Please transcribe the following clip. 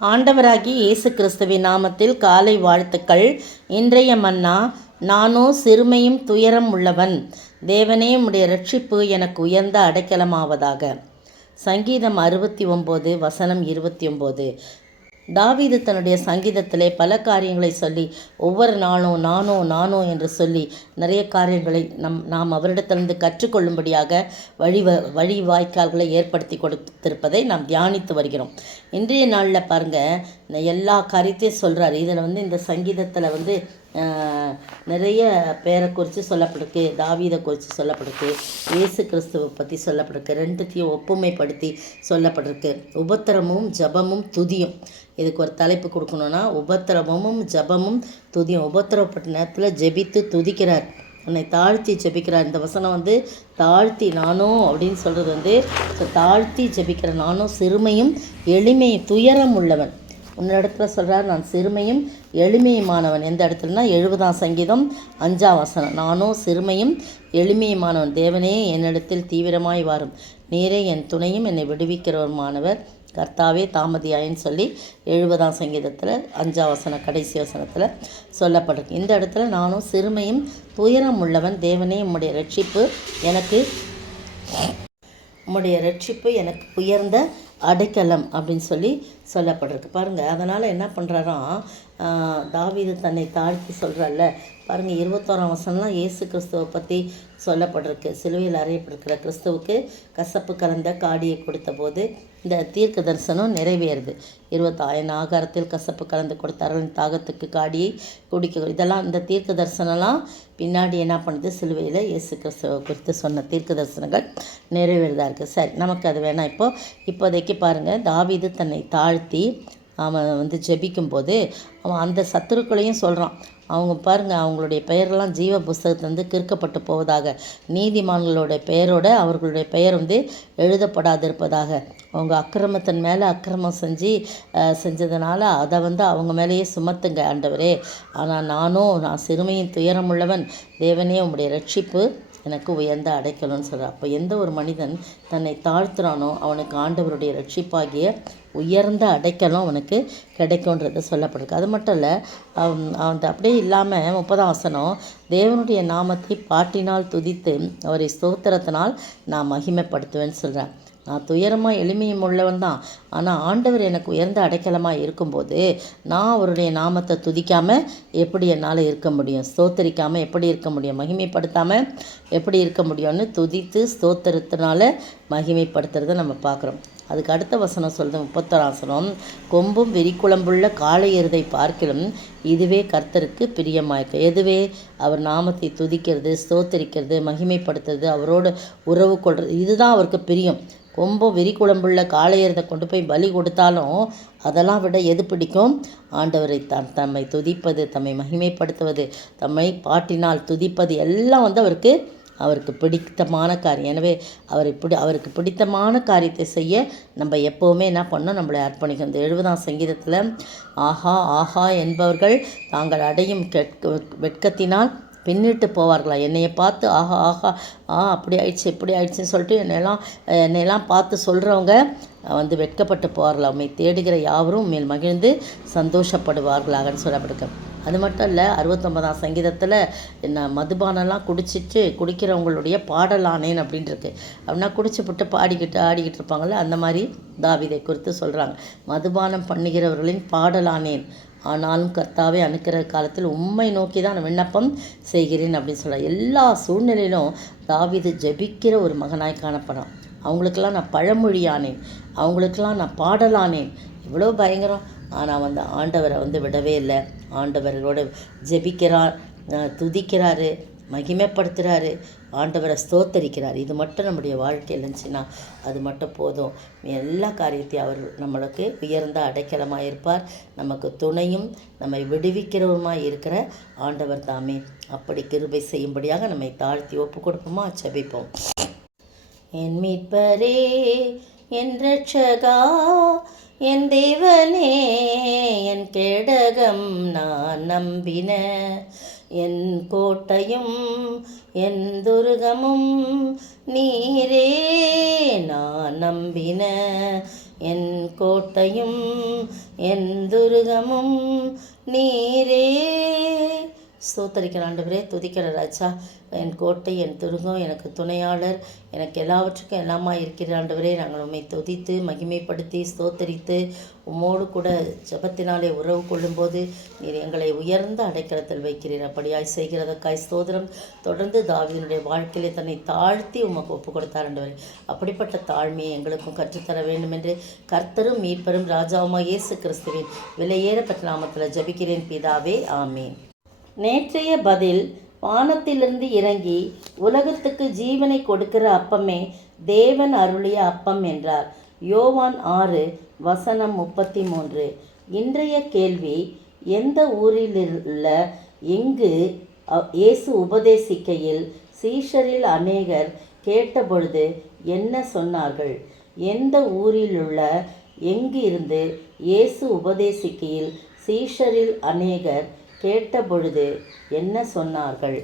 ஆண்டவராகிய இயேசு கிறிஸ்துவின் நாமத்தில் காலை வாழ்த்துக்கள். இன்றைய மன்னா, நானோ சிறுமையும் துயரம் உள்ளவன், தேவனே உம்முடைய இரட்சிப்பு எனக்கு உயர்ந்த அடைக்கலமாவதாக. சங்கீதம் 69 வசனம் 29. தாவீது தன்னுடைய சங்கீதத்திலே பல காரியங்களை சொல்லி, ஒவ்வொரு நாளும் நானோ என்று சொல்லி நிறைய காரியங்களை நாம் அவரிடத்திலிருந்து கற்றுக்கொள்ளும்படியாக வழி வாய்க்கால்களை ஏற்படுத்தி கொடுத்திருப்பதை நாம் தியானித்து வருகிறோம். இன்றைய நாளில் பாருங்கள், எல்லா காரியத்தையும் சொல்கிறார். இதில் இந்த சங்கீதத்தில் நிறைய பேரை குறித்து சொல்லப்பட்டிருக்கு, தாவீதை குறித்து சொல்லப்பட்டிருக்கு, இயேசு கிறிஸ்துவை பற்றி சொல்லப்பட்டிருக்கு, ரெண்டுத்தையும் ஒப்புமைப்படுத்தி சொல்லப்பட்டிருக்கு. உபத்திரமும் ஜபமும் துதியும், இதுக்கு ஒரு தலைப்பு கொடுக்கணுன்னா உபத்திரவமும் ஜபமும் துதியும். உபத்திரவப்பட்ட நேரத்தில் ஜெபித்து துதிக்கிறார், உன்னை தாழ்த்தி ஜெபிக்கிறார். இந்த வசனம் தாழ்த்தி நானோ அப்படின்னு சொல்கிறது தாழ்த்தி ஜெபிக்கிற நானோ சிறுமையும் எளிமையும் துயரம் உள்ளவன். உன்னிடத்துல சொல்கிறார், நான் சிறுமையும் எளிமையுமானவன். எந்த இடத்துலனா 70ஆம் சங்கீதம் 5ஆம் வசனம். நானோ சிறுமையும் எளிமையுமானவன், தேவனே என்னிடத்தில் தீவிரமாய் வாரும், நீரே என் துணையும் என்னை விடுவிக்கிறவருமானவர், கர்த்தாவே தாமதியாயின்னு சொல்லி 70ஆம் சங்கீதத்தில் 5ஆம் வசனம் கடைசி வசனத்தில் சொல்லப்பட்டிருக்கு. இந்த இடத்துல நானும் சிறுமையும் துயரம் உள்ளவன், தேவனே உம்முடைய ரட்சிப்பு எனக்கு உயர்ந்த அடைக்கலம் அப்படின்னு சொல்லி சொல்லப்பட்டிருக்கு. பாருங்கள், அதனால் என்ன பண்ணுறாராம் தாவீது தன்னை தாழ்த்தி சொல்கிறார்ல. பாருங்கள், 21ஆம் வசனம்லாம் இயேசு கிறிஸ்துவை பற்றி சொல்லப்பட்டிருக்கு. சிலுவையில் அறையப்பட்டிருக்கிற கிறிஸ்துவுக்கு கசப்பு கலந்த காடியை கொடுத்த போது இந்த தீர்க்க தரிசனம் நிறைவேறுது. 25 ஆகாரத்தில் கசப்பு கலந்து கொடுத்தார்கள், தாகத்துக்கு காடியை குடிக்க. இதெல்லாம் இந்த தீர்க்க தரிசனம்லாம் பின்னாடி என்ன பண்ணுது, சிலுவையில் இயேசு கிறிஸ்துவை குறித்து சொன்ன தீர்க்க தரிசனங்கள் நிறைவேறதா இருக்குது. சரி, நமக்கு அது வேணாம். இப்போதைக்கு பாருங்கள், தாவீது தன்னை தாழ்த்தி அவன் ஜெபிக்கும்போது அவன் அந்த சத்துருக்களையும் சொல்கிறான். அவங்க பாருங்கள், அவங்களுடைய பெயரெல்லாம் ஜீவ புஸ்தகத்திலேருந்து கிறுக்கப்பட்டு போவதாக, நீதிமான்களோட பெயரோட அவர்களுடைய பெயர் எழுதப்படாதிருப்பதாக. அவங்க அக்கிரமத்தின் மேலே அக்கிரமம் செஞ்சதுனால அதை அவங்க மேலேயே சுமத்துங்க ஆண்டவரே. ஆனால் நான் சிறுமையின் துயரமுள்ளவன், தேவனே உம்முடைய ரட்சிப்பு எனக்கு உயர்ந்த அடைக்கலம்னு சொல்கிறார். அப்போ எந்த ஒரு மனிதன் தன்னை தாழ்த்துறானோ அவனுக்கு ஆண்டவருடைய ரட்சிப்பாகிய உயர்ந்த அடைக்கலம் அவனுக்கு கிடைக்கும்ன்றது சொல்லப்பட்டிருக்கு. அது மட்டும் இல்லை, அப்படியே இல்லாமல் 30ஆம் வசனம், தேவனுடைய நாமத்தை பாட்டினால் துதித்து அவரை ஸ்தோத்திரத்தினால் நான் மகிமைப்படுத்துவேன்னு சொல்கிறேன். நான் துயரமாக எளிமையும் உள்ளவன் தான், ஆனால் ஆண்டவர் எனக்கு உயர்ந்த அடைக்கலமாக இருக்கும்போது நான் அவருடைய நாமத்தை துதிக்காமல் எப்படி என்னால் இருக்க முடியும், ஸ்தோத்தரிக்காமல் எப்படி இருக்க முடியும், மகிமைப்படுத்தாமல் எப்படி இருக்க முடியும்னு துதித்து ஸ்தோத்திரத்தினால மகிமைப்படுத்துறதை நம்ம பார்க்குறோம். அதுக்கு அடுத்த வசனம் சொல்லுது, 31ஆம் வசனம், கொம்பும் விரிக்குழம்புள்ள காளை எருதை பார்க்கிலும் இதுவே கர்த்தருக்கு பிரியமாயிருக்கு. எதுவே? அவர் நாமத்தை துதிக்கிறது, ஸ்தோத்தரிக்கிறது, மகிமைப்படுத்துறது, அவரோட உறவு கொள்வது, இதுதான் அவருக்கு பிரியம். கொம்பும் விரிக்குழம்புள்ள காளை எருதை கொண்டு போய் பலி கொடுத்தாலும் அதெல்லாம் விட எது பிடிக்கும்? ஆண்டவரை தம்மை துதிப்பது, தம்மை மகிமைப்படுத்துவது, தம்மை பாட்டினால் துதிப்பது எல்லாம் அவருக்கு பிடித்தமான காரியம். எனவே அவருக்கு பிடித்தமான காரியத்தை செய்ய நம்ம எப்போவுமே என்ன பண்ணோம், நம்மளை அர்ப்பணிக்கணும். இந்த 70ஆம் சங்கீதத்தில் ஆஹா ஆஹா என்பவர்கள் தாங்கள் அடையும் வெட்கத்தினால் பின்னிட்டு போவார்களா. என்னையை பார்த்து ஆஹா ஆஹா அப்படி ஆயிடுச்சு இப்படி ஆயிடுச்சுன்னு சொல்லிட்டு என்னையெல்லாம் பார்த்து சொல்கிறவங்க வெட்கப்பட்டு போவார்களா. உண்மை தேடுகிற யாவரும் மேல் மகிழ்ந்து சந்தோஷப்படுவார்களாகன்னு சொல்லப்படுங்க. அது மட்டும் இல்லை, 69ஆம் சங்கீதத்தில் என்ன மதுபானம்லாம் குடிக்கிறவங்களுடைய பாடலானேன் அப்படின்ட்டுருக்கு. அப்படின்னா குடிச்சுப்புட்டு ஆடிக்கிட்டு இருப்பாங்கள்ல, அந்த மாதிரி தாவீதை குறித்து சொல்கிறாங்க. மதுபானம் பண்ணுகிறவர்களின் பாடலானேன், ஆனாலும் கர்த்தாவே அனுக்கிற காலத்தில் உம்மை நோக்கி தான் நான் விண்ணப்பம் செய்கிறேன் அப்படின்னு சொல்கிறார். எல்லா சூழ்நிலையிலும் தாவீது ஜெபிக்கிற ஒரு மகனாய் காணப்படும். அவங்களுக்கெல்லாம் நான் பழமொழியானேன், அவங்களுக்கெல்லாம் நான் பாடலானேன். இவ்வளோ பயங்கரம். ஆனால் ஆண்டவரை விடவே இல்லை. ஆண்டவரோட ஜெபிக்கிறார், துதிக்கிறாரு, மகிமைப்படுத்துகிறாரு, ஆண்டவரை ஸ்தோத்தரிக்கிறார். இது மட்டும் நம்முடைய வாழ்க்கையில் இருந்துச்சுன்னா அது மட்டும் போதும். எல்லா காரியத்தையும் அவர் நம்மளுக்கு உயர்ந்த அடைக்கலமாக இருப்பார், நமக்கு துணையும் நம்மை விடுவிக்கிறவருமாய் இருக்கிற ஆண்டவர் தாமே. அப்படி கிருபை செய்யும்படியாக நம்மை தாழ்த்தி ஒப்பு கொடுப்போமா? ஜெபிப்போம். என் மீட்பரே, என் ரட்சகா, என் தேவனே, என் கேடகம் நான் நம்பின, என் கோட்டையும் என் துர்கமும் நீரே நான் நம்பின, என் கோட்டையும் என் துருகமும் நீரே. ஸ்தோத்தரிக்கிற ஆண்டவரே, துதிக்கிற ராஜா, என் கோட்டை, என் துருகம், எனக்கு துணையாளர், எனக்கு எல்லாவற்றுக்கும் எல்லாமா இருக்கிற ஆண்டவரே, நாங்கள் உண்மை துதித்து மகிமைப்படுத்தி ஸ்தோத்தரித்து உம்மோடு கூட ஜபத்தினாலே உறவு கொள்ளும்போது நீர் எங்களை உயர்ந்த அடைக்கலத்தில் வைக்கிறீர். அப்படியாய் செய்கிறதற்காய் ஸ்தோத்திரம். தொடர்ந்து தாவீதினுடைய வாழ்க்கையிலே தன்னை தாழ்த்தி உமக்கு ஒப்பு கொடுத்தார் ஆண்டவரே. அப்படிப்பட்ட தாழ்மையை எங்களுக்கும் கற்றுத்தர வேண்டும் என்று கர்த்தரும் மீட்பரும் ராஜாவுமாய் இயேசு கிறிஸ்துவின் விலையேறப்பட்ட நாமத்தில் ஜபிக்கிறேன் பிதாவே, ஆமீன். நேற்றைய பதில், வானத்திலிருந்து இறங்கி உலகத்துக்கு ஜீவனை கொடுக்கிற அப்பமே தேவன் அருளிய அப்பம் என்றார். யோவான் 6:33. இன்றைய கேள்வி, எந்த ஊரிலுள்ள எங்கு இயேசு உபதேசிக்கையில் சீஷரில் அநேகர் கேட்டபொழுது என்ன சொன்னார்கள்? எந்த ஊரிலுள்ள எங்கு இருந்து இயேசு உபதேசிக்கையில் சீஷரில் அநேகர் கேட்டபொழுது என்ன சொன்னார்கள்?